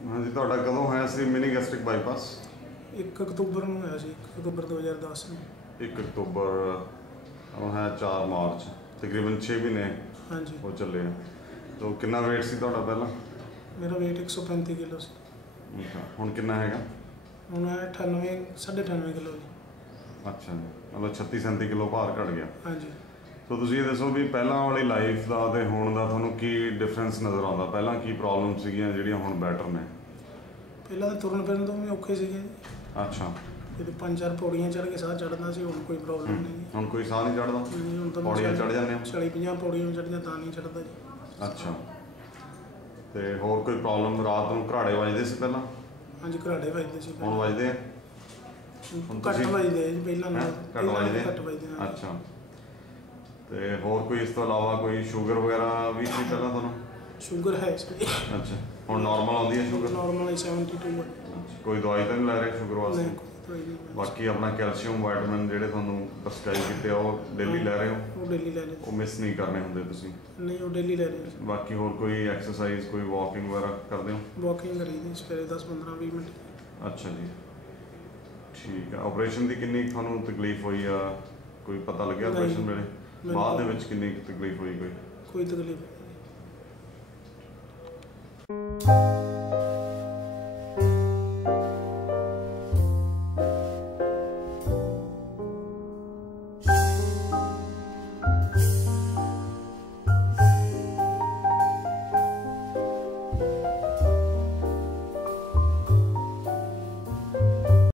हाँ जी, ਤੁਹਾਡਾ ਕਦੋਂ ਹੋਇਆ ਸੀ ਮਿਨੀ ਗੈਸਟ੍ਰਿਕ ਬਾਈਪਾਸ? 1 ਅਕਤੂਬਰ ਨੂੰ ਹੋਇਆ ਸੀ, 1 ਅਕਤੂਬਰ 2010 ਨੂੰ। 1 ਅਕਤੂਬਰ ਉਹ ਹੈ 4 ਮਾਰਚ, ਤਕਰੀਬਨ 6 ਮਹੀਨੇ ਹਾਂਜੀ ਉਹ ਚੱਲੇ ਆ। तो कितना वेट सी ਤੁਹਾਡਾ ਪਹਿਲਾਂ? ਮੇਰਾ weight 135 ਕਿਲੋ ਸੀ। ਅੱਛਾ, ਹੁਣ ਕਿੰਨਾ ਹੈਗਾ? ਹੁਣ ਹੈ 98 98.5 ਕਿਲੋ ਜੀ। ਅੱਛਾ ਜੀ, ਮਤਲਬ 36 37 ਕਿਲੋ ਭਾਰ ਘਟ ਗਿਆ। ਹਾਂਜੀ। ਸੋ ਤੁਸੀਂ ਇਹ ਦੱਸੋ ਵੀ ਪਹਿਲਾਂ ਵਾਲੀ ਲਾਈਫ ਦਾ ਤੇ ਹੁਣ ਦਾ ਤੁਹਾਨੂੰ ਕੀ ਡਿਫਰੈਂਸ ਨਜ਼ਰ ਆਉਂਦਾ? ਪਹਿਲਾਂ ਕੀ ਪ੍ਰੋਬਲਮ ਸੀਗੀਆਂ ਜਿਹੜੀਆਂ ਹੁਣ ਬੈਟਰ ਨੇ? ਪਹਿਲਾਂ ਤਾਂ ਤੁਰਨ ਫਿਰਨ ਤੋਂ ਵੀ ਔਖੇ ਸੀਗੇ। ਅੱਛਾ। ਜਦੋਂ 5-4 ਪੌੜੀਆਂ ਚੜ੍ਹ ਕੇ ਸਾਹ ਚੜ੍ਹਦਾ ਸੀ, ਹੁਣ ਕੋਈ ਪ੍ਰੋਬਲਮ ਨਹੀਂ। ਹੁਣ ਕੋਈ ਸਾਹ ਨਹੀਂ ਚੜ੍ਹਦਾ? ਹੁਣ ਤਾਂ ਪੌੜੀਆਂ ਚੜ੍ਹ ਜਾਂਦੇ ਹੋ? 40-50 ਪੌੜੀਆਂ ਚੜ੍ਹਦੀਆਂ ਤਾਂ ਨਹੀਂ ਚੜ੍ਹਦਾ ਜੀ। ਅੱਛਾ, ਤੇ ਹੋਰ ਕੋਈ ਪ੍ਰੋਬਲਮ? ਰਾਤ ਨੂੰ ਘਰਾੜੇ ਵੱਜਦੇ ਸੀ ਪਹਿਲਾਂ? ਹਾਂਜੀ, ਘਰਾੜੇ ਵੱਜਦੇ ਸੀ। ਹੁਣ ਵੱਜਦੇ ਆ? ਘੱਟ ਵੱਜਦੇ ਆ ਜੀ, ਪਹਿਲਾਂ ਘੱਟ ਵੱਜਦੇ? ਅੱਛਾ, ਤੇ ਹੋਰ ਕੋਈ ਇਸ ਤੋਂ ਇਲਾਵਾ ਕੋਈ ਸ਼ੂਗਰ ਵਗੈਰਾ ਵੀ ਸੀ ਪਹਿਲਾਂ ਤੁਹਾਨੂੰ? ਸ਼ੂਗਰ ਹੈ ਸੀ। ਅੱਛਾ, ਹੁਣ ਨਾਰਮਲ ਆਉਂਦੀ ਹੈ ਸ਼ੂਗਰ? ਨਾਰਮਲ 72 ਹੈ। ਕੋਈ ਦਵਾਈ ਤਾਂ ਨਹੀਂ ਲੈ ਰਹੇ ਸ਼ੂਗਰ ਵਾਸਤੇ? ਨਹੀਂ, ਕੋਈ ਦਵਾਈ ਨਹੀਂ। ਬਾਕੀ ਆਪਣਾ ਕੈਲਸ਼ੀਅਮ ਵਾਈਟਾਮਿਨ ਜਿਹੜੇ ਤੁਹਾਨੂੰ ਪ੍ਰਸਕ੍ਰਾਈਬ ਕੀਤੇ ਆ ਉਹ ਡੇਲੀ ਲੈ ਰਹੇ ਹੋ? ਉਹ ਡੇਲੀ ਲੈ ਰਹੇ। ਉਹ ਮਿਸ ਨਹੀਂ ਕਰਨੇ ਹੁੰਦੇ ਤੁਸੀਂ? ਨਹੀਂ, ਉਹ ਡੇਲੀ ਲੈ ਰਹੇ। ਬਾਕੀ ਹੋਰ ਕੋਈ ਐਕਸਰਸਾਈਜ਼, ਕੋਈ ਵਾਕਿੰਗ ਵਗੈਰਾ ਕਰਦੇ ਹੋ? ਵਾਕਿੰਗ ਕਰੀਦੀ ਸਵੇਰੇ 10-15-20 ਮਿੰਟ। ਅੱਛਾ ਜੀ, ਠੀਕ ਆ। ਆਪਰੇਸ਼ਨ ਦੀ ਕਿੰਨੀ ਤੁਹਾਨੂੰ ਤਕਲੀਫ ਹੋਈ ਆ? ਕੋਈ ਪਤਾ ਲੱਗਿਆ ਆਪਰੇਸ਼ਨ ਵੇਲੇ? ਬਾਅਦ ਦੇ ਵਿੱਚ ਕਿੰਨੀ ਤਕਲੀਫ ਹੋਈ? ਕੋਈ ਤਕਲੀਫ ਨਹੀਂ।